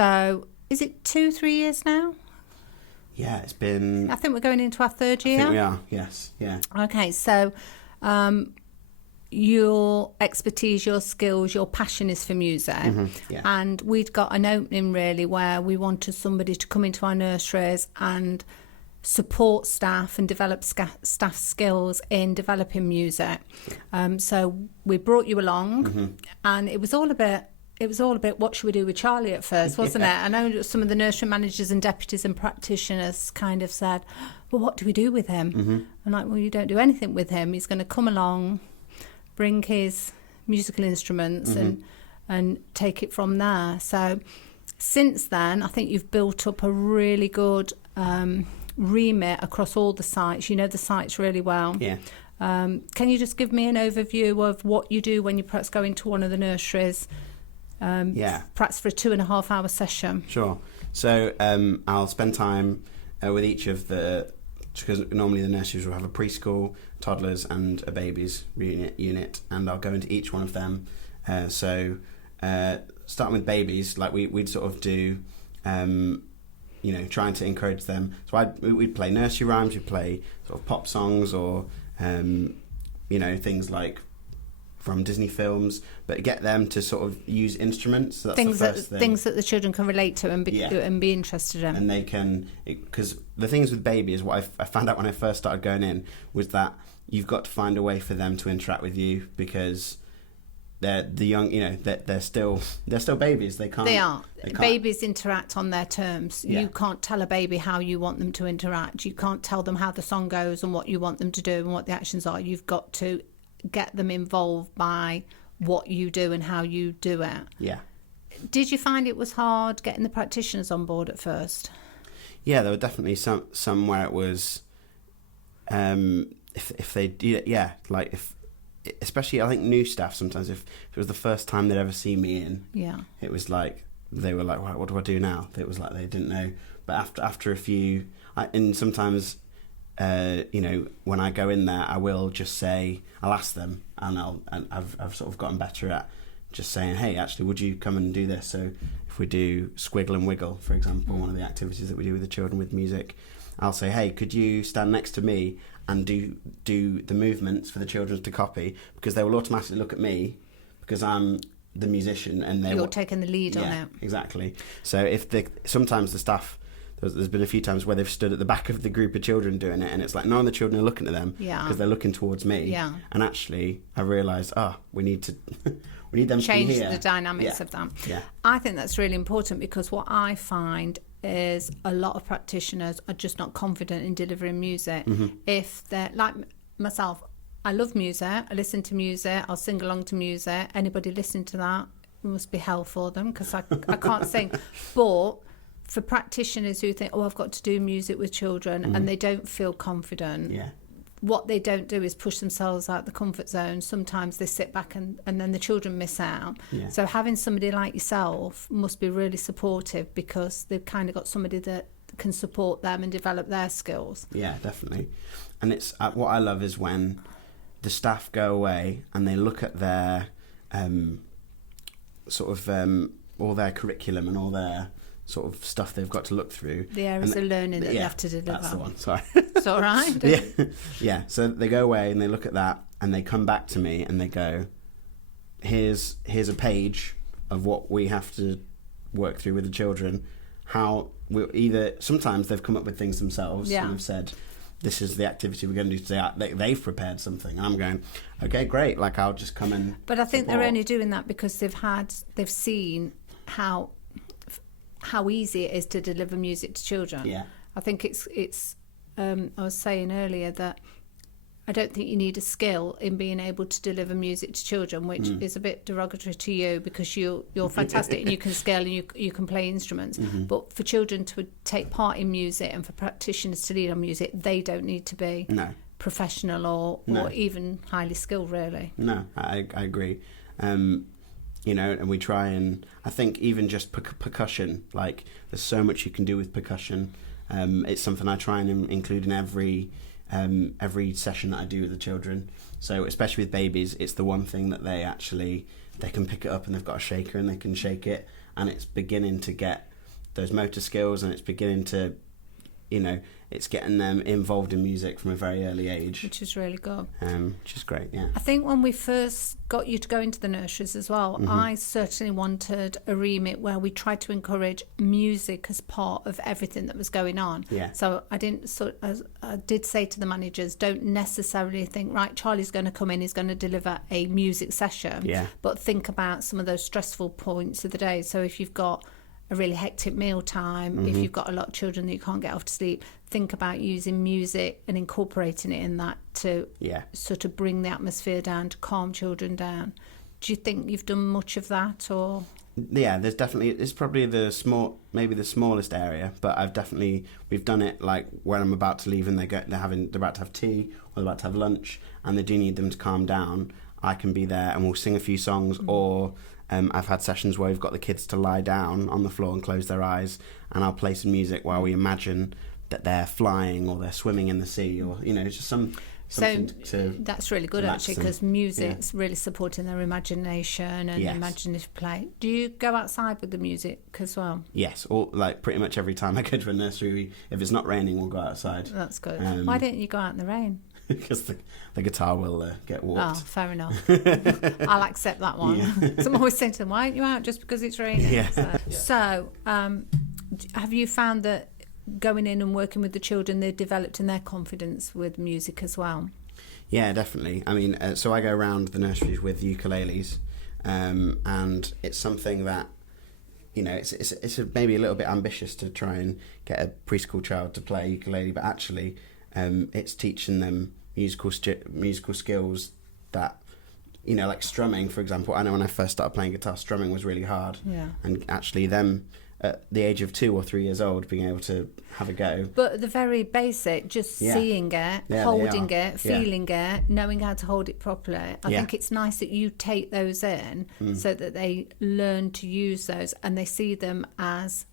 So is it 2-3 years now? Yeah, it's been... I think we're going into our third year. I think we are, yes, yeah. Okay, so your expertise, your skills, your passion is for music. Yeah. And we'd got an opening really where we wanted somebody to come into our nurseries and support staff and develop staff skills in developing music. So we brought you along, and it was all a bit what should we do with Charlie at first, wasn't it? I know some of the nursery managers and deputies and practitioners kind of said, well, what do we do with him? I'm like, well, you don't do anything with him. He's going to come along, bring his musical instruments and take it from there. So since then, I think you've built up a really good remit across all the sites. You know the sites really well. Yeah. Can you just give me an overview of what you do when you perhaps go into one of the nurseries? Perhaps for a 2.5 hour session. Sure. So I'll spend time with each of the, because normally the nurseries will have a preschool, toddlers and a babies unit, and I'll go into each one of them. So starting with babies, like we'd sort of do, trying to encourage them. So we'd play nursery rhymes, we'd play sort of pop songs or, things like from Disney films, but get them to sort of use instruments. So that's things that the children can relate to and be interested in. And they can, because the things with babies, what I found out when I first started going in was that you've got to find a way for them to interact with you, because they're the young, they're still babies. They can't. Babies interact on their terms. Yeah. You can't tell a baby how you want them to interact. You can't tell them how the song goes and what you want them to do and what the actions are. You've got to get them involved by what you do and how you do it. Yeah. Did you find it was hard getting the practitioners on board at first? Yeah, there were definitely some where it was, if they do, like if, especially I think new staff sometimes, if it was the first time they'd ever seen me in, it was like they were like, what do I do now? It was like they didn't know. But after a few, and sometimes, when I go in there, I will just say, I'll ask them, and I've sort of gotten better at just saying, hey, actually, would you come and do this? So if we do Squiggle and Wiggle, for example, one of the activities that we do with the children with music, I'll say, hey, could you stand next to me and do the movements for the children to copy? Because they will automatically look at me because I'm the musician, and you're taking the lead on it. Exactly. So sometimes the staff, there's been a few times where they've stood at the back of the group of children doing it, and it's like none of the children are looking at them because they're looking towards me. Yeah. And actually, I realised, we need to we need them change to be here. The dynamics of that. Yeah. I think that's really important, because what I find is a lot of practitioners are just not confident in delivering music. If they're like myself, I love music, I listen to music, I'll sing along to music. Anybody listening to that, it must be hell for them, because I can't sing. But for practitioners who think, I've got to do music with children, and they don't feel confident, what they don't do is push themselves out the comfort zone. Sometimes they sit back and then the children miss out. So having somebody like yourself must be really supportive, because they've kind of got somebody that can support them and develop their skills. Yeah, definitely. And it's what I love is when the staff go away and they look at their all their curriculum and all their sort of stuff they've got to look through. The areas of learning that they have to deliver. That's the one, sorry. It's all right. Yeah, so they go away and they look at that and they come back to me and they go, here's a page of what we have to work through with the children. Sometimes they've come up with things themselves and have said, this is the activity we're going to do today. They've prepared something, and I'm going, okay, great. Like, I'll just come and. But I think they're only doing that because they've seen how easy it is to deliver music to children. Yeah. I think it's. I was saying earlier that I don't think you need a skill in being able to deliver music to children, which is a bit derogatory to you, because you're fantastic and you can scale and you can play instruments. But for children to take part in music and for practitioners to lead on music, they don't need to be professional or even highly skilled, really. No, I agree. And we try, and I think even just percussion, like there's so much you can do with percussion. It's something I try and include in every session that I do with the children. So especially with babies, it's the one thing that they can pick it up, and they've got a shaker and they can shake it, and it's beginning to get those motor skills, and it's beginning to, it's getting them involved in music from a very early age. Which is really good. Which is great, yeah. I think when we first got you to go into the nurseries as well, I certainly wanted a remit where we tried to encourage music as part of everything that was going on. Yeah. So I did say to the managers, don't necessarily think, right, Charlie's going to come in, he's going to deliver a music session. Yeah. But think about some of those stressful points of the day. So if you've got a really hectic meal time, if you've got a lot of children that you can't get off to sleep, think about using music and incorporating it in that to sort of bring the atmosphere down, to calm children down. Do you think you've done much of that, or? Yeah, there's definitely, it's probably maybe the smallest area, but we've done it like when I'm about to leave and they're about to have tea or they're about to have lunch and they do need them to calm down. I can be there and we'll sing a few songs, or I've had sessions where we've got the kids to lie down on the floor and close their eyes, and I'll play some music while we imagine that they're flying or they're swimming in the sea, or just something to that's really good actually, because music's really supporting their imagination and imaginative play. Do you go outside with the music as well? Yes, or like pretty much every time I go to a nursery, if it's not raining, we'll go outside. That's good. Why don't you go out in the rain? Because the guitar will get warped. Oh, fair enough. I'll accept that one. So I'm always saying to them, why aren't you out just because it's raining? Yeah. So have you found that going in and working with the children, they've developed in their confidence with music as well? Yeah, definitely. I mean, so I go around the nurseries with ukuleles, and it's something that, it's maybe a little bit ambitious to try and get a preschool child to play ukulele, but actually it's teaching them musical skills that, like strumming, for example. I know when I first started playing guitar, strumming was really hard. Yeah. And actually them at the age of 2 or 3 years old being able to have a go. But the very basic, just seeing it, holding it, feeling it, knowing how to hold it properly. I think it's nice that you take those in so that they learn to use those and they see them as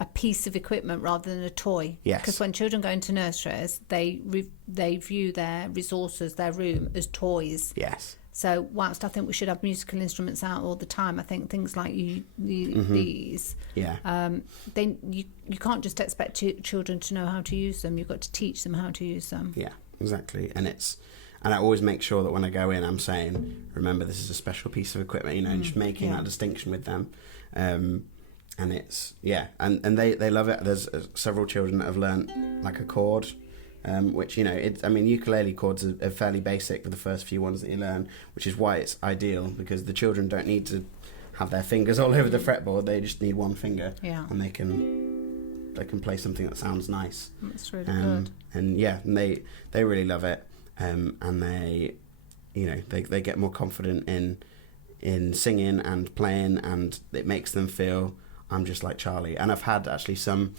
a piece of equipment rather than a toy. Yes. Because when children go into nurseries, they view their resources, their room, as toys. Yes. So whilst I think we should have musical instruments out all the time, I think things like these, then you can't just expect children to know how to use them. You've got to teach them how to use them. Yeah, exactly. And I always make sure that when I go in, I'm saying, remember, this is a special piece of equipment, and just making that distinction with them. And it's, and they love it. There's several children that have learnt like a chord, which, ukulele chords are fairly basic for the first few ones that you learn, which is why it's ideal, because the children don't need to have their fingers all over the fretboard. They just need one finger, and they can play something that sounds nice. That's really good. And they really love it, and they get more confident in singing and playing, and it makes them feel, I'm just like Charlie. And I've had actually some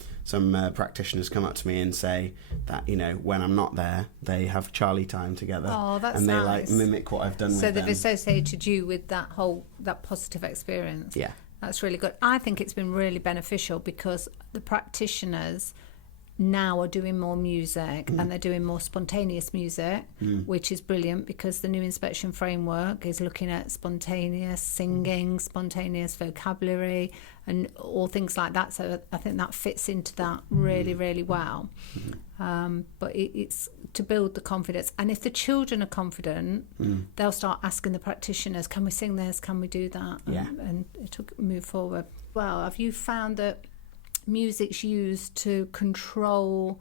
practitioners come up to me and say that, when I'm not there, they have Charlie time together. Oh, that's and they nice. like mimic what I've done with them. So they've associated you with that positive experience. Yeah. That's really good. I think it's been really beneficial because the practitioners now are doing more music and they're doing more spontaneous music, which is brilliant because the new inspection framework is looking at spontaneous singing, spontaneous vocabulary and all things like that. So I think that fits into that really, really well. But it's to build the confidence. And if the children are confident, they'll start asking the practitioners, can we sing this? Can we do that? And it'll move forward. Well, have you found that music's used to control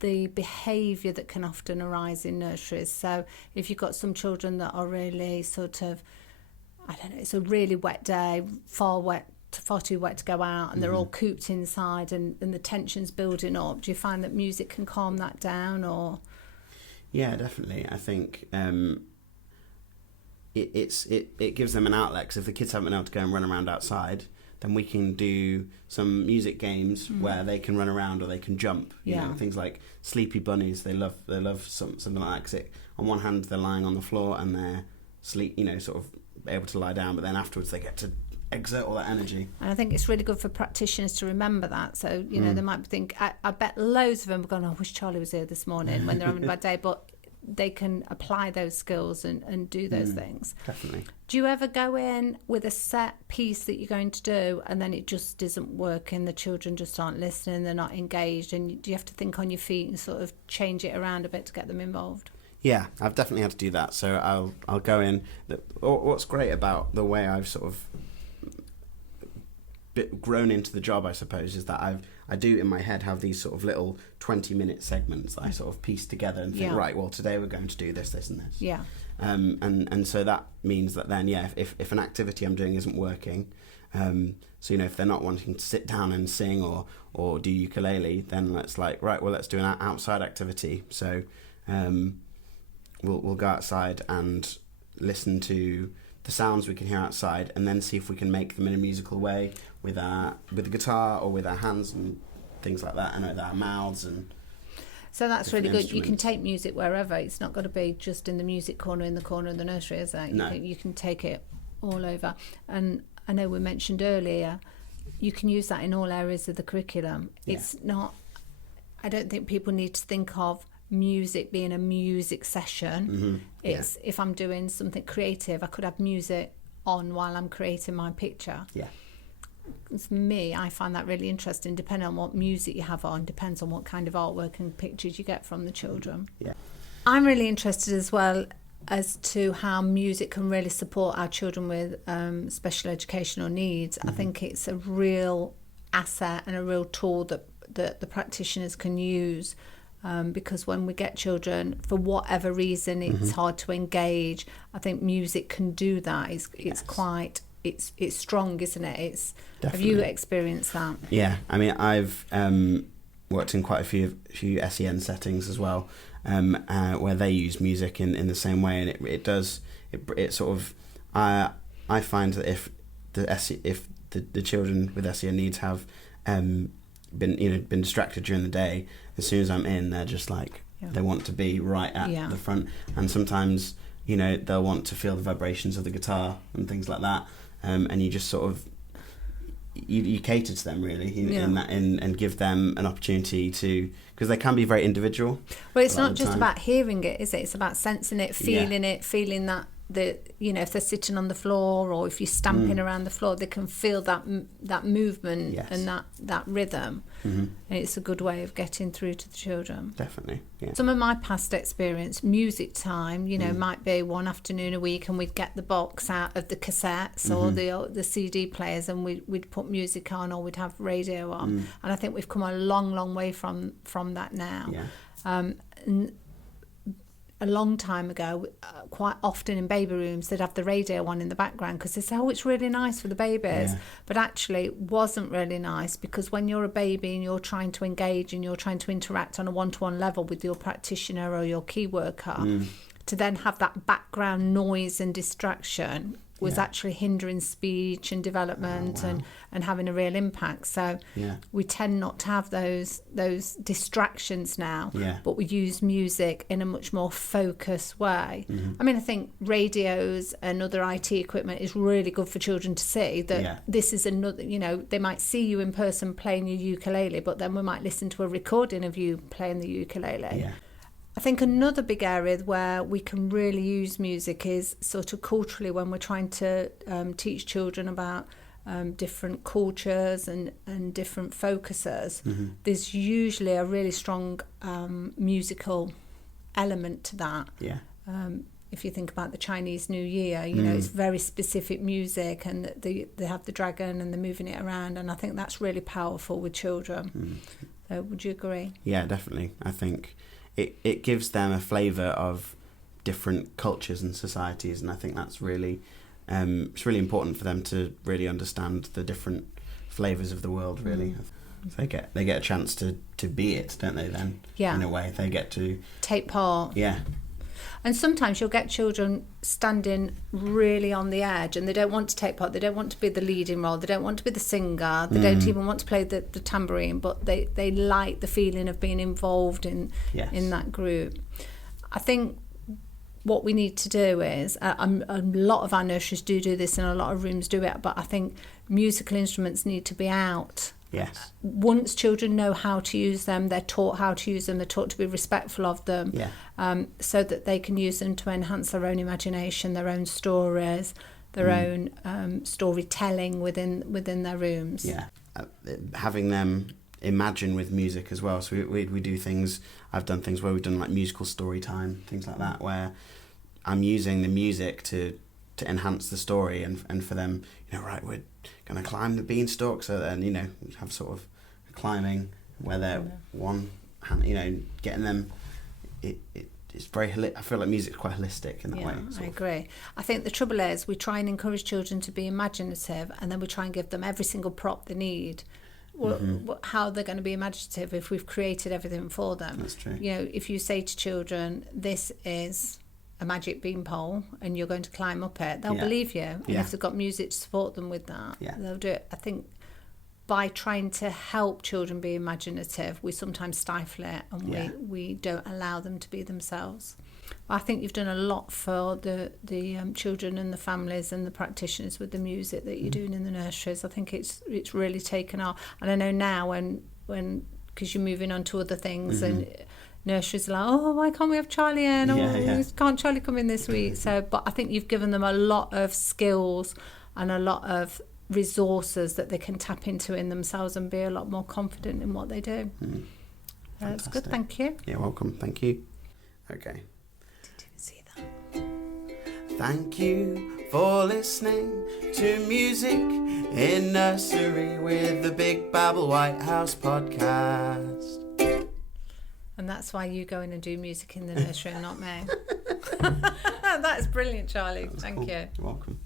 the behaviour that can often arise in nurseries? So if you've got some children that are really sort of, it's a really wet day, far too wet to go out, and they're all cooped inside and the tension's building up, do you find that music can calm that down? Or yeah, definitely. I think it gives them an outlet, because if the kids haven't been able to go and run around outside, then we can do some music games where they can run around or they can jump. You know, things like Sleepy Bunnies. They love something like that. 'Cause on one hand they're lying on the floor and they're sort of able to lie down, but then afterwards they get to exert all that energy. And I think it's really good for practitioners to remember that. So they might think, I bet loads of them are going, I wish Charlie was here this morning when they're having a bad day, but they can apply those skills and do those things. Definitely. Do you ever go in with a set piece that you're going to do and then it just isn't working, the children just aren't listening, they're not engaged, and do you have to think on your feet and sort of change it around a bit to get them involved? Yeah, I've definitely had to do that. So I'll go in. What's great about the way I've sort of grown into the job, I suppose, is that I do in my head have these sort of little 20-minute segments that I sort of piece together and think, right, well, today we're going to do this, this, and this. Yeah. And so that means that then, if an activity I'm doing isn't working, so if they're not wanting to sit down and sing or do ukulele, then it's like, right, well, let's do an outside activity. So we'll go outside and listen to the sounds we can hear outside, and then see if we can make them in a musical way with the guitar or with our hands and things like that, and with our mouths. And so that's really good. You can take music wherever. It's not got to be just in the music corner in the corner of the nursery, is it? No. You can take it all over. And I know we mentioned earlier, you can use that in all areas of the curriculum. Yeah. It's not, I don't think people need to think of music being a music session. It's if I'm doing something creative, I could have music on while I'm creating my picture. Yeah. For me, I find that really interesting. Depending on what music you have on, depends on what kind of artwork and pictures you get from the children. Yeah. I'm really interested as well as to how music can really support our children with special educational needs. I think it's a real asset and a real tool that the practitioners can use. Because when we get children, for whatever reason, it's hard to engage. I think music can do that. It's quite, it's strong, isn't it? Have you experienced that? Yeah, I mean, I've worked in quite a few SEN settings as well, where they use music in the same way, and it sort of, I find that if the children with SEN needs have been distracted during the day, as soon as I'm in, they're just like, they want to be right at the front. And sometimes, they'll want to feel the vibrations of the guitar and things like that. And you just sort of, you cater to them really in that, and give them an opportunity to, because they can be very individual. Well, it's not just about hearing it, is it? It's about sensing it, feeling that if they're sitting on the floor or if you're stamping around the floor, they can feel that movement and that rhythm. And it's a good way of getting through to the children. Definitely. Yeah. Some of my past experience, music time, might be one afternoon a week, and we'd get the box out of the cassettes or the CD players, and we'd put music on, or we'd have radio on. And I think we've come a long, long way from that now. Yeah. A long time ago, quite often in baby rooms, they'd have the radio on in the background because they say, oh, it's really nice for the babies. Yeah. But actually it wasn't really nice, because when you're a baby and you're trying to engage and you're trying to interact on a one-to-one level with your practitioner or your key worker, to then have that background noise and distraction was actually hindering speech and development and having a real impact. So we tend not to have those distractions now, but we use music in a much more focused way. I mean, I think radios and other IT equipment is really good for children to see that this is another, they might see you in person playing your ukulele, but then we might listen to a recording of you playing the ukulele. Yeah. I think another big area where we can really use music is sort of culturally, when we're trying to teach children about different cultures and different focuses. There's usually a really strong musical element to that. Yeah. If you think about the Chinese New Year, it's very specific music, and they have the dragon and they're moving it around, and I think that's really powerful with children. So would you agree? Yeah, definitely. I think it gives them a flavour of different cultures and societies, and I think that's really it's really important for them to really understand the different flavours of the world. Really, they get a chance to be it, don't they? Then, in a way, they get to take part. Yeah. And sometimes you'll get children standing really on the edge, and they don't want to take part. They don't want to be the leading role. They don't want to be the singer. They don't even want to play the tambourine, but they like the feeling of being involved in that group. I think what we need to do is, a lot of our nurseries do this, and a lot of rooms do it, but I think musical instruments need to be out Yes. Once children know how to use them, they're taught how to use them, they're taught to be respectful of them, so that they can use them to enhance their own imagination, their own stories, their own storytelling within their rooms. Yeah, having them imagine with music as well. So we do things, I've done things where we've done like musical story time, things like that, where I'm using the music to enhance the story and for them, right, we're going to climb the beanstalk, so then, have sort of climbing where they're one hand, getting them, it's very, I feel like music's quite holistic in that way. I agree. I think the trouble is we try and encourage children to be imaginative, and then we try and give them every single prop they need. How they're going to be imaginative if we've created everything for them? That's true. If you say to children, this is a magic beanpole and you're going to climb up it, they'll believe you. And if they've got music to support them with that, they'll do it. I think by trying to help children be imaginative, we sometimes stifle it, and we don't allow them to be themselves. I think you've done a lot for the children and the families and the practitioners with the music that you're doing in the nurseries. I think it's really taken off. And I know now when because you're moving on to other things and nurseries are like, oh, why can't we have Charlie in? Can't Charlie come in this week? But I think you've given them a lot of skills and a lot of resources that they can tap into in themselves and be a lot more confident in what they do. That's good, thank you. You're welcome, thank you. Okay. Did you see that? Thank you for listening to Music in Nursery with the Big Babble White House podcast. And that's why you go in and do music in the nursery and not me. That's brilliant, Charlie. Thank you. You're welcome.